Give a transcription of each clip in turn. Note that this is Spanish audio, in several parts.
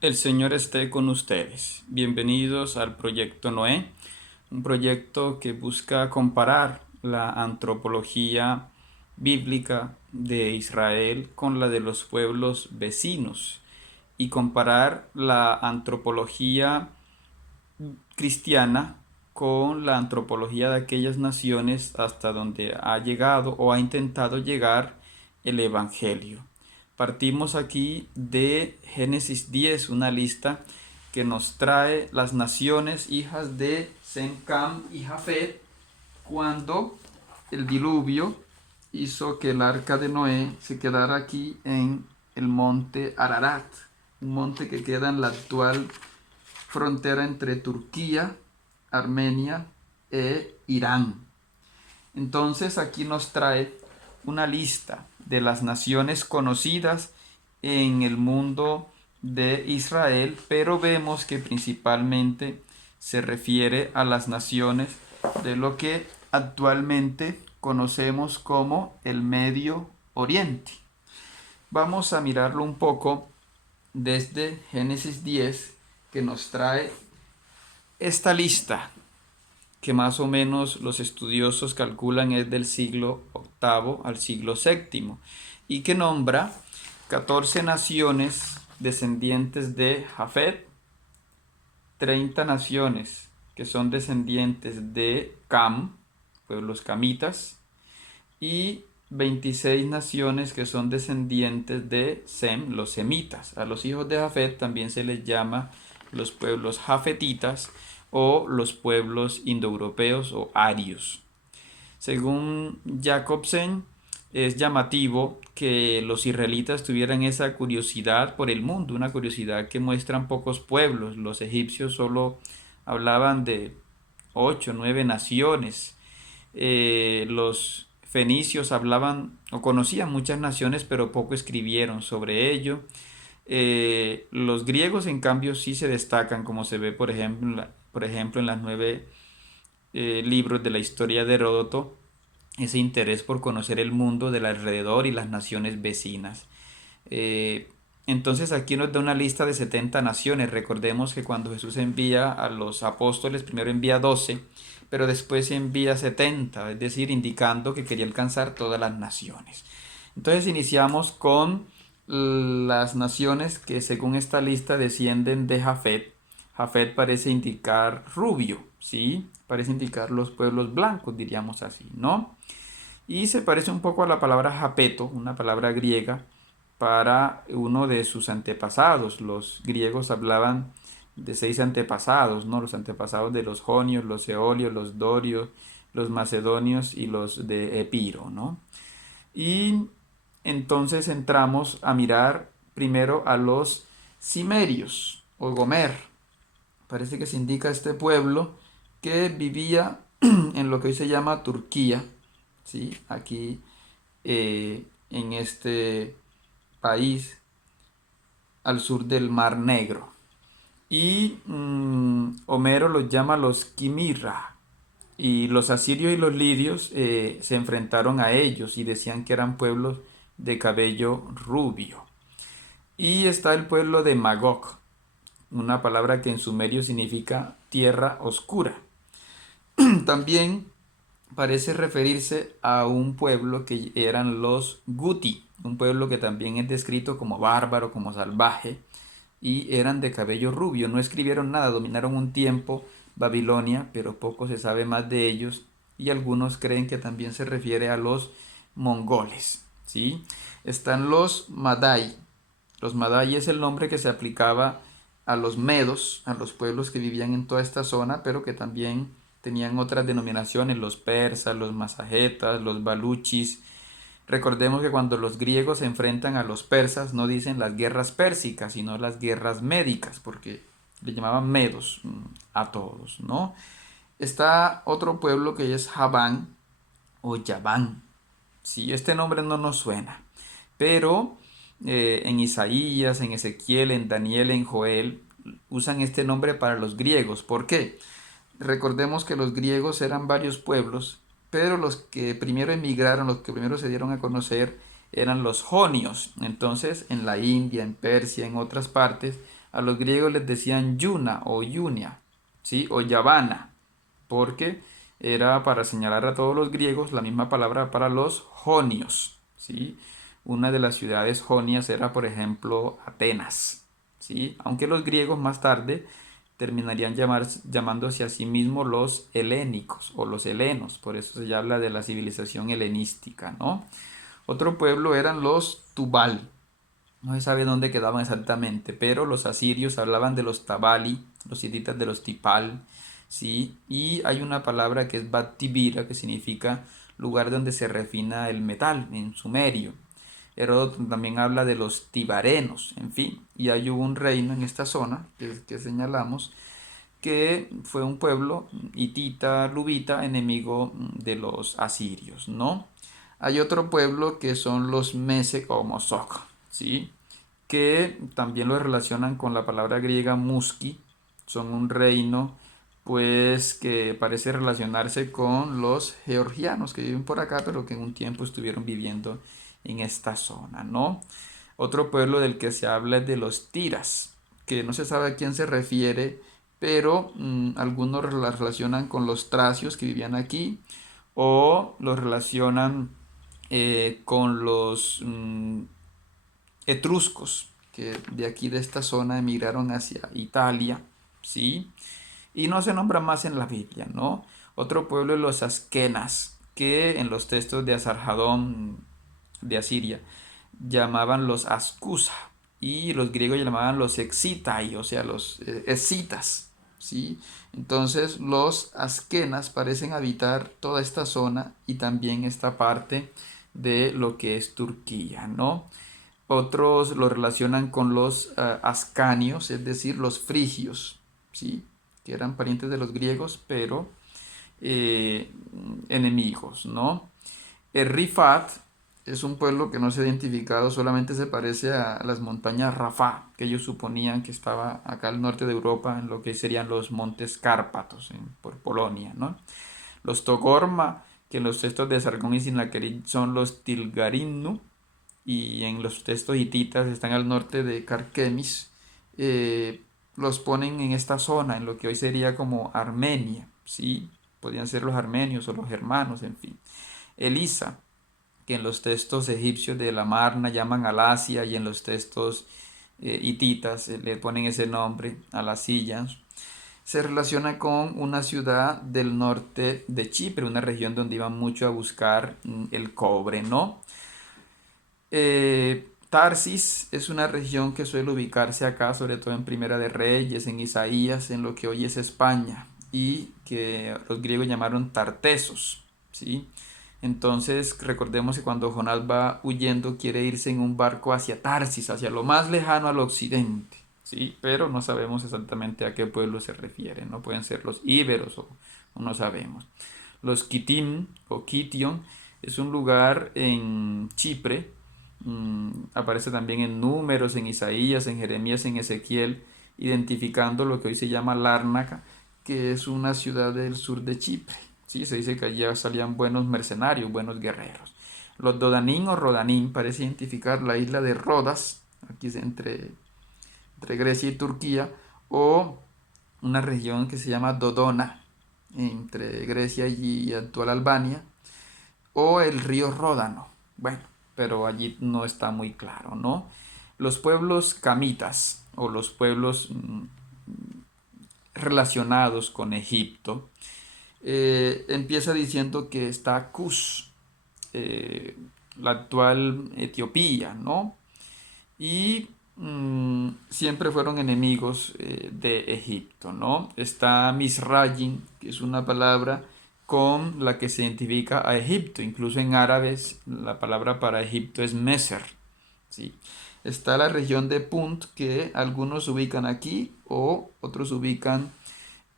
El Señor esté con ustedes. Bienvenidos al Proyecto Noé, un proyecto que busca comparar la antropología bíblica de Israel con la de los pueblos vecinos y comparar la antropología cristiana con la antropología de aquellas naciones hasta donde ha llegado o ha intentado llegar el Evangelio. Partimos aquí de Génesis 10, una lista que nos trae las naciones hijas de Sem, Cam y Jafet cuando el diluvio hizo que el arca de Noé se quedara aquí en el monte Ararat, un monte que queda en la actual frontera entre Turquía, Armenia e Irán. Entonces aquí nos trae una lista de las naciones conocidas en el mundo de Israel, pero vemos que principalmente se refiere a las naciones de lo que actualmente conocemos como el Medio Oriente. Vamos a mirarlo un poco desde Génesis 10, que nos trae esta lista que más o menos los estudiosos calculan es del siglo octavo al siglo séptimo y que nombra 14 naciones descendientes de Jafet, 30 naciones que son descendientes de Cam, pueblos camitas, y 26 naciones que son descendientes de Sem, los semitas. A los hijos de Jafet también se les llama los pueblos jafetitas o los pueblos indoeuropeos o arios. Según Jacobsen, es llamativo que los israelitas tuvieran esa curiosidad por el mundo, una curiosidad que muestran pocos pueblos. Los egipcios solo hablaban de 8, 9 naciones. Los fenicios hablaban o conocían muchas naciones, pero poco escribieron sobre ello. Los griegos, en cambio, sí se destacan, como se ve, por ejemplo en las 9 libros de la historia de Heródoto, ese interés por conocer el mundo del alrededor y las naciones vecinas. Eh, entonces aquí nos da una lista de 70 naciones. Recordemos que cuando Jesús envía a los apóstoles, primero envía 12, pero después envía 70, es decir, indicando que quería alcanzar todas las naciones. Entonces iniciamos con las naciones que según esta lista descienden de Jafet. Jafet parece indicar rubio, ¿sí? Parece indicar los pueblos blancos, diríamos así, ¿no? Y se parece un poco a la palabra japeto, una palabra griega, para uno de sus antepasados. Los griegos hablaban de 6 antepasados, ¿no? Los antepasados de los jonios, los eolios, los dorios, los macedonios y los de Epiro, ¿no? Y entonces entramos a mirar primero a los cimerios o Gomer. Parece que se indica este pueblo que vivía en lo que hoy se llama Turquía, ¿sí? Aquí en este país al sur del Mar Negro. Y Homero los llama los Quimira. Y los asirios y los lidios se enfrentaron a ellos y decían que eran pueblos de cabello rubio. Y está el pueblo de Magog, una palabra que en sumerio significa tierra oscura. También parece referirse a un pueblo que eran los Guti, un pueblo que también es descrito como bárbaro, como salvaje, y eran de cabello rubio. No escribieron nada, dominaron un tiempo Babilonia, pero poco se sabe más de ellos, y algunos creen que también se refiere a los mongoles, ¿sí? Están los Madai. Los Madai es el nombre que se aplicaba a los medos, a los pueblos que vivían en toda esta zona, pero que también tenían otras denominaciones, los persas, los masajetas, los baluchis. Recordemos que cuando los griegos se enfrentan a los persas no dicen las guerras pérsicas, sino las guerras médicas, porque le llamaban medos a todos, ¿no? Está otro pueblo que es Javán o Yaván. Sí, este nombre no nos suena, pero en Isaías, en Ezequiel, en Daniel, en Joel, usan este nombre para los griegos. ¿Por qué? Recordemos que los griegos eran varios pueblos, pero los que primero emigraron, los que primero se dieron a conocer, eran los jonios. Entonces, en la India, en Persia, en otras partes, A los griegos les decían Yuna o Yunia, ¿sí? O Yavana, porque era para señalar a todos los griegos la misma palabra para los jonios, ¿sí? Una de las ciudades jonias era, por ejemplo, Atenas, ¿sí? Aunque los griegos más tarde terminarían llamándose a sí mismos los helénicos o los helenos, por eso se habla de la civilización helenística, ¿no? Otro pueblo eran los Tubal, no se sabe dónde quedaban exactamente, pero los asirios hablaban de los Tabali, los hititas de los Tipal, ¿sí? Y hay una palabra que es Bat-Tibira, que significa lugar donde se refina el metal, en sumerio. Heródoto también habla de los tibarenos, en fin, y hay hubo un reino en esta zona que señalamos, que fue un pueblo hitita, lubita, enemigo de los asirios, ¿no? Hay otro pueblo que son los Mesec o Mosok, ¿sí? Que también lo relacionan con la palabra griega muski, son un reino pues que parece relacionarse con los georgianos que viven por acá, pero que en un tiempo estuvieron viviendo en esta zona, ¿no? Otro pueblo del que se habla es de los tiras, que no se sabe a quién se refiere, pero algunos la relacionan con los tracios que vivían aquí o los relacionan con los etruscos que de aquí de esta zona emigraron hacia Italia, ¿sí? Y no se nombra más en la Biblia, ¿no? Otro pueblo es los askenas, que en los textos de Asarjadón de Asiria llamaban los ascusa y los griegos llamaban los excitai, o sea, los escitas, ¿sí? Entonces los askenas parecen habitar toda esta zona y también esta parte de lo que es Turquía, ¿no? Otros lo relacionan con los ascanios, es decir, los frigios, ¿sí? Que eran parientes de los griegos, pero eh, enemigos, ¿no? El Rifat es un pueblo que no se ha identificado, solamente se parece a las montañas Rafah, que ellos suponían que estaba acá al norte de Europa, en lo que serían los montes Cárpatos, por Polonia, ¿no? Los Togorma, que en los textos de Sargón y Sinaquerit son los Tilgarinnu, y en los textos hititas están al norte de Carquemis, los ponen en esta zona, en lo que hoy sería como Armenia, ¿sí? Podrían ser los armenios o los germanos, en fin. Elisa, que en los textos egipcios de la Marna llaman Alasia y en los textos hititas le ponen ese nombre, Alasilla, se relaciona con una ciudad del norte de Chipre, una región donde iban mucho a buscar el cobre, ¿no? Tarsis es una región que suele ubicarse acá, sobre todo en Primera de Reyes, en Isaías, en lo que hoy es España, y que los griegos llamaron Tartesos, ¿sí? Entonces, recordemos que cuando Jonás va huyendo, quiere irse en un barco hacia Tarsis, hacia lo más lejano al occidente, ¿sí? Pero no sabemos exactamente a qué pueblo se refiere, no pueden ser los íberos o no sabemos. Los Kitim o Kition es un lugar en Chipre, aparece también en Números, en Isaías, en Jeremías, en Ezequiel, identificando lo que hoy se llama Lárnaca, que es una ciudad del sur de Chipre. ¿Sí? Se dice que allí salían buenos mercenarios, buenos guerreros. Los Dodanín o Rodanín parece identificar la isla de Rodas, aquí es entre Grecia y Turquía, o una región que se llama Dodona, entre Grecia y actual Albania, o el río Ródano. Bueno, pero allí no está muy claro, ¿no? Los pueblos camitas o los pueblos relacionados con Egipto, empieza diciendo que está Cus, la actual Etiopía, ¿no? Y siempre fueron enemigos de Egipto, ¿no? Está Misraim, que es una palabra con la que se identifica a Egipto. Incluso en árabes la palabra para Egipto es Meser, ¿sí? Está la región de Punt, que algunos ubican aquí o otros ubican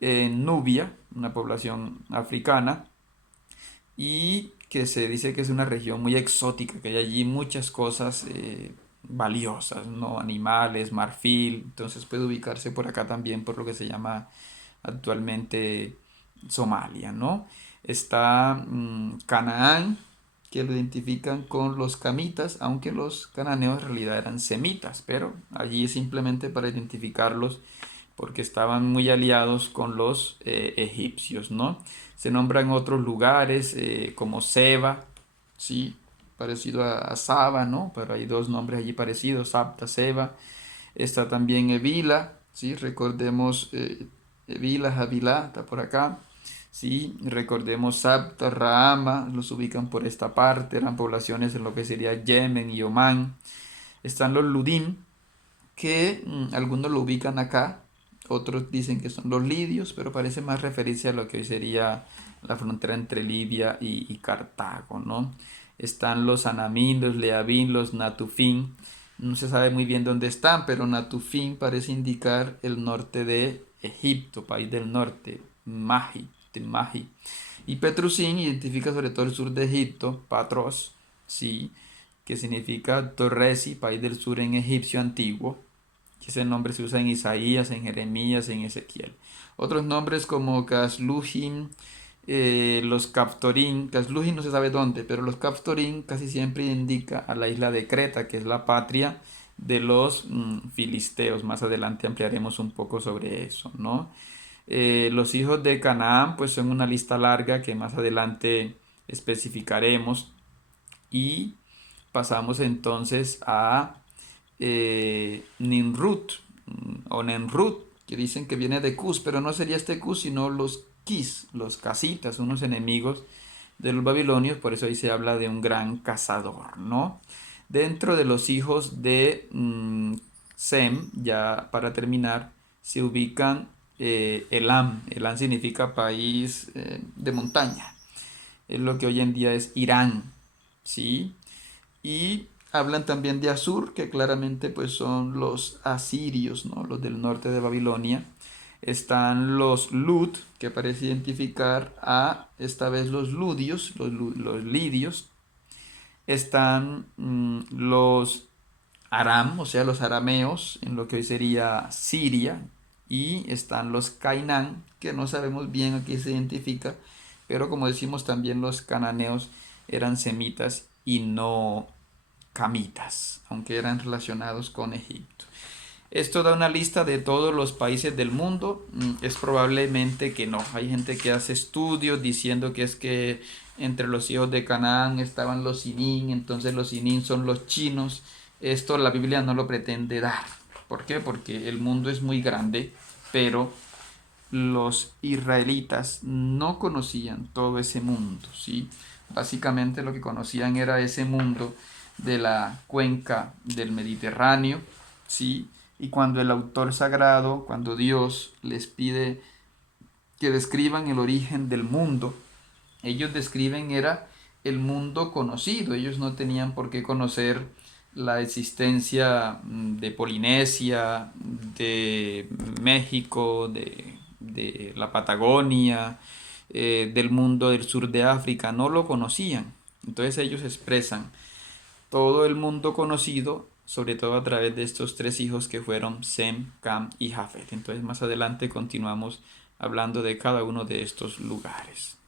en Nubia, una población africana, y que se dice que es una región muy exótica, que hay allí muchas cosas valiosas, ¿no? Animales, marfil, entonces puede ubicarse por acá también por lo que se llama actualmente Somalia, ¿no? Está Canaán, que lo identifican con los camitas, aunque los cananeos en realidad eran semitas, pero allí simplemente para identificarlos porque estaban muy aliados con los egipcios, ¿no? Se nombran otros lugares como Seba, ¿sí? Parecido a Saba, ¿no? Pero hay dos nombres allí parecidos, Sabta, Seba. Está también Evila, ¿sí? Recordemos Evila, Javilá, está por acá. Sí, recordemos Sabta, Rahama, los ubican por esta parte, eran poblaciones en lo que sería Yemen y Omán. Están los Ludim, que algunos lo ubican acá, otros dicen que son los lidios, pero parece más referirse a lo que hoy sería la frontera entre Libia y Cartago, ¿no? Están los Anamín, los Leabín, los Natufín. No se sabe muy bien dónde están, pero Natufín parece indicar el norte de Egipto, país del norte, Mahi, de Mahi. Y Petrusín identifica sobre todo el sur de Egipto, Patros, sí, que significa Torresi, país del sur en egipcio antiguo, que ese nombre se usa en Isaías, en Jeremías, en Ezequiel. Otros nombres como Casluhim, los Captorín, Casluhim no se sabe dónde, pero los Captorín casi siempre indica a la isla de Creta, que es la patria de los filisteos. Más adelante ampliaremos un poco sobre eso, ¿no? Los hijos de Canaán, pues son una lista larga que más adelante especificaremos. Y pasamos entonces a Nimrut o Nemrut, que dicen que viene de Cus, pero no sería este Cus, sino los Kis, los casitas, unos enemigos de los babilonios, por eso ahí se habla de un gran cazador, ¿no? Dentro de los hijos de Sem, ya para terminar, se ubican Elam. Elam significa país de montaña. Es lo que hoy en día es Irán, ¿sí? Y hablan también de Asur, que claramente pues son los asirios, ¿no? Los del norte de Babilonia. Están los Lut, que parece identificar a esta vez los ludios, los lidios. Están los Aram, o sea, los arameos, en lo que hoy sería Siria. Y están los Cainán, que no sabemos bien a qué se identifica, pero como decimos también los cananeos eran semitas y no camitas, aunque eran relacionados con Egipto. Esto da una lista de todos los países del mundo. Es probablemente que no. Hay gente que hace estudios diciendo que es que entre los hijos de Canaán estaban los Sinín, entonces los Sinín son los chinos. Esto la Biblia no lo pretende dar. ¿Por qué? Porque el mundo es muy grande, pero los israelitas no conocían todo ese mundo, ¿sí? Básicamente lo que conocían era ese mundo de la cuenca del Mediterráneo, ¿sí? Y cuando el autor sagrado, cuando Dios les pide que describan el origen del mundo, ellos describen era el mundo conocido, ellos no tenían por qué conocer la existencia de Polinesia, de México, de la Patagonia, del mundo del sur de África, no lo conocían. Entonces ellos expresan todo el mundo conocido, sobre todo a través de estos tres hijos que fueron Sem, Cam y Jafet. Entonces más adelante continuamos hablando de cada uno de estos lugares.